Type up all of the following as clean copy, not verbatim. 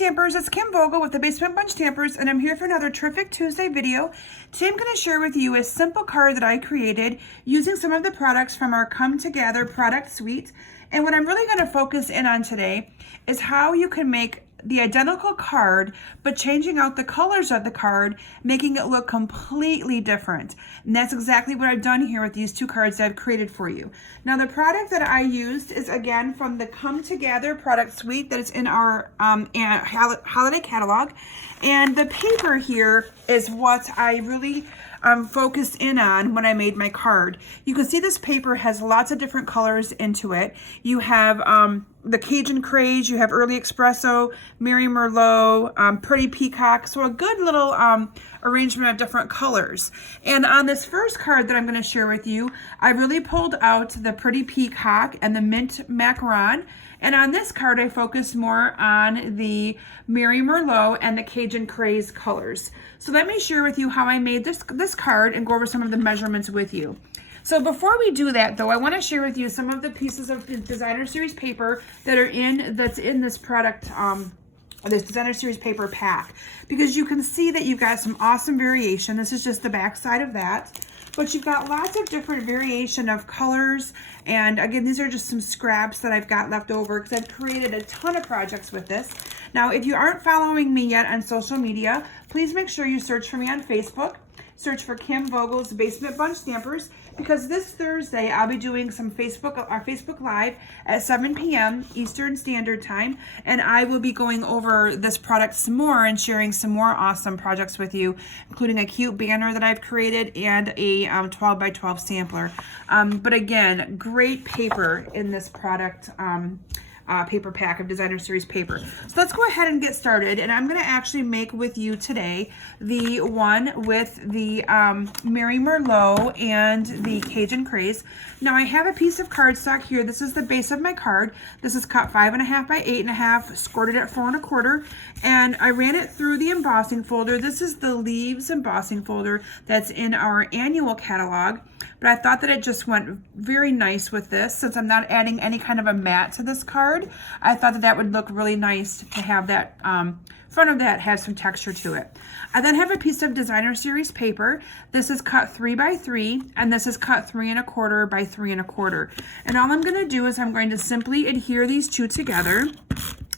Stampers, it's Kim Vogel with the Basement Bunch Stampers, and I'm here for another terrific Tuesday video. Today I'm going to share with you a simple card that I created using some of the products from our Come Together product suite. And what I'm really going to focus in on today is how you can make the identical card, but changing out the colors of the card, making it look completely different. And that's exactly what I've done here with these two cards that I've created for you. Now, the product that I used is again from the Come Together product suite that is in our holiday catalog. And the paper here is what I really focused in on when I made my card. You can see this paper has lots of different colors into it. You have the Cajun Craze, you have Early Espresso, Mary Merlot, Pretty Peacock. So a good little arrangement of different colors. And on this first card that I'm going to share with you, I really pulled out the Pretty Peacock and the Mint Macaron. And on this card, I focused more on the Mary Merlot and the Cajun Craze colors. So let me share with you how I made this card and go over some of the measurements with you. So before we do that, though, I want to share with you some of the pieces of the Designer Series paper that's in this product, this Designer Series paper pack, because you can see that you've got some awesome variation. This is just the back side of that. But you've got lots of different variation of colors. And again, these are just some scraps that I've got left over because I've created a ton of projects with this. Now, if you aren't following me yet on social media, please make sure you search for me on Facebook. Search for Kim Vogel's Basement Bunch Stampers, because this Thursday I'll be doing some Facebook Live at 7 p.m. Eastern Standard Time, and I will be going over this product some more and sharing some more awesome projects with you, including a cute banner that I've created and a 12 by 12 sampler. But again, great paper in this product paper pack of Designer Series paper. So let's go ahead and get started, and I'm going to actually make with you today the one with the Mary Merlot and the Cajun Craze. Now, I have a piece of cardstock here. This is the base of my card. This is cut 5.5 by 8.5, scored at 4.25, and I ran it through the embossing folder. This is the Leaves embossing folder that's in our annual catalog, but I thought that it just went very nice with this. Since I'm not adding any kind of a mat to this card, I thought that that would look really nice to have that front of that have some texture to it. I then have a piece of Designer Series paper. This is cut 3 by 3, and this is cut 3.25 by 3.25. And all I'm going to do is I'm going to simply adhere these two together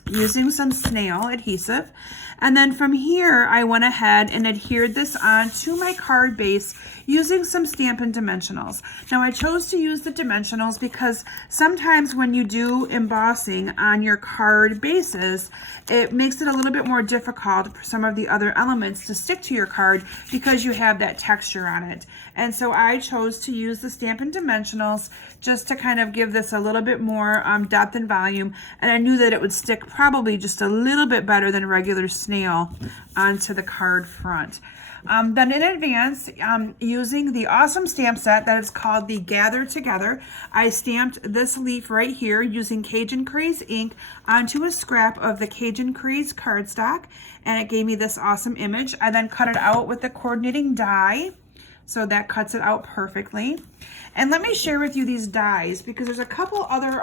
using some snail adhesive. And then from here, I went ahead and adhered this onto my card base using some Stampin' Dimensionals. Now, I chose to use the dimensionals because sometimes when you do embossing on your card bases, it makes it a little bit more difficult for some of the other elements to stick to your card because you have that texture on it. And so I chose to use the Stampin' Dimensionals just to kind of give this a little bit more depth and volume. And I knew that it would stick probably just a little bit better than regular snail onto the card front. Then in advance, using the awesome stamp set that is called the Gather Together, I stamped this leaf right here using Cajun Craze ink onto a scrap of the Cajun Craze cardstock, and it gave me this awesome image. I then cut it out with the coordinating die, so that cuts it out perfectly. And let me share with you these dies, because there's a couple other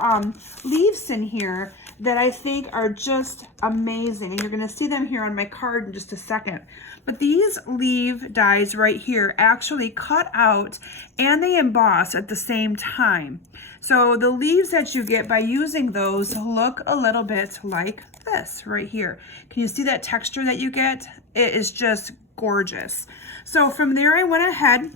leaves in here that I think are just amazing, and you're going to see them here on my card in just a second. But these leaf dies right here actually cut out and they emboss at the same time. So the leaves that you get by using those look a little bit like this right here. Can you see that texture that you get? It is just gorgeous. So from there, I went ahead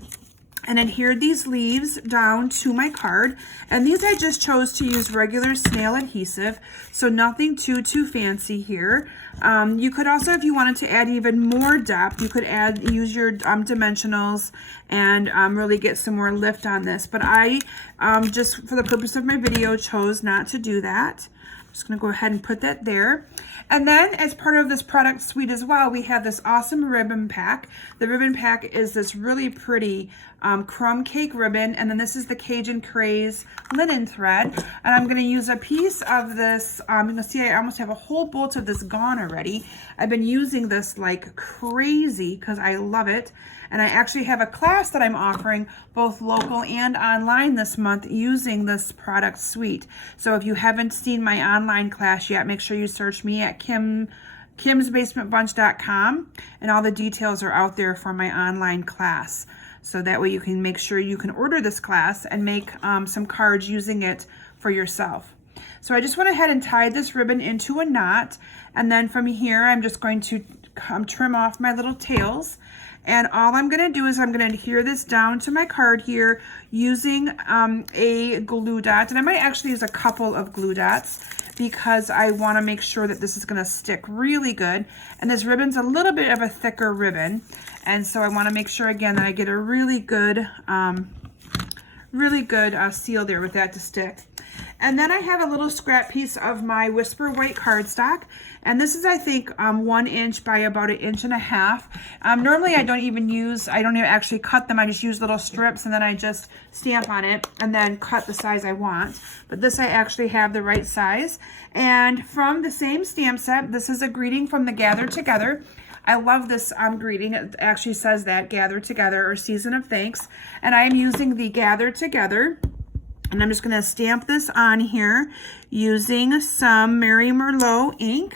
and adhered these leaves down to my card, and these I just chose to use regular snail adhesive, so nothing too fancy here. You could also, if you wanted to add even more depth, you could use your dimensionals and really get some more lift on this, but I just for the purpose of my video chose not to do that. I'm just going to go ahead and put that there. And then as part of this product suite as well, we have this awesome ribbon pack. The ribbon pack is this really pretty crumb cake ribbon, and then this is the Cajun Craze linen thread. And I'm going to use a piece of this. You can see I almost have a whole bolt of this gone already. I've been using this like crazy because I love it. And I actually have a class that I'm offering both local and online this month using this product suite. So if you haven't seen my online class yet, make sure you search me at Kim kimsbasementbunch.com, and all the details are out there for my online class. So that way you can make sure you can order this class and make some cards using it for yourself. So I just went ahead and tied this ribbon into a knot, and then from here I'm just going to trim off my little tails. And all I'm going to do is I'm going to adhere this down to my card here using a glue dot. And I might actually use a couple of glue dots because I want to make sure that this is going to stick really good. And this ribbon's a little bit of a thicker ribbon. And so I want to make sure again that I get a really good seal there with that to stick. And then I have a little scrap piece of my Whisper White cardstock, and this is I think 1 inch by about 1.5 inches. Normally I don't even actually cut them. I just use little strips and then I just stamp on it and then cut the size I want. But this I actually have the right size. And from the same stamp set, this is a greeting from the Gather Together. I love this greeting. It actually says that, Gather Together, or Season of Thanks. And I am using the Gather Together. And I'm just going to stamp this on here using some Mary Merlot ink.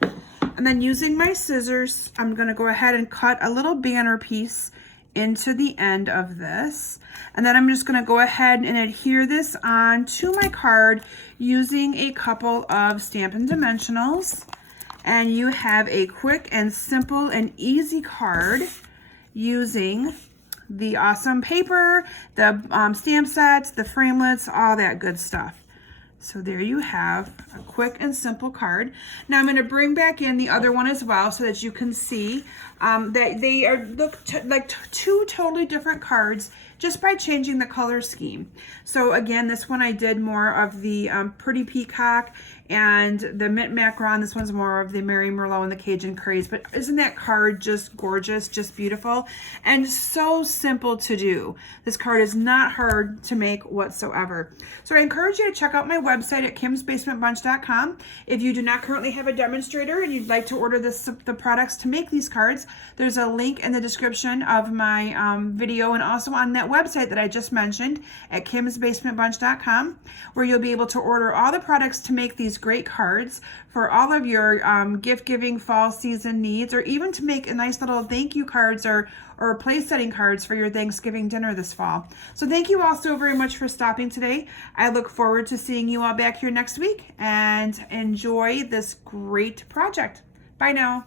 And then using my scissors, I'm going to go ahead and cut a little banner piece into the end of this. And then I'm just going to go ahead and adhere this on to my card using a couple of Stampin' Dimensionals. And you have a quick and simple and easy card using the awesome paper, the stamp sets, the framelits, all that good stuff. So there you have a quick and simple card. Now I'm going to bring back in the other one as well so that you can see that they look like two totally different cards just by changing the color scheme. So again, this one I did more of the Pretty Peacock and the Mint Macaron. This one's more of the Mary Merlot and the Cajun Craze. But isn't that card just gorgeous, just beautiful, and so simple to do? This card is not hard to make whatsoever. So I encourage you to check out my website at kimsbasementbunch.com. If you do not currently have a demonstrator and you'd like to order the products to make these cards, there's a link in the description of my video and also on that website that I just mentioned at kimsbasementbunch.com, where you'll be able to order all the products to make these great cards for all of your gift giving fall season needs, or even to make a nice little thank you cards or place setting cards for your Thanksgiving dinner this fall. So thank you all so very much for stopping today. I look forward to seeing you all back here next week, and enjoy this great project. Bye now.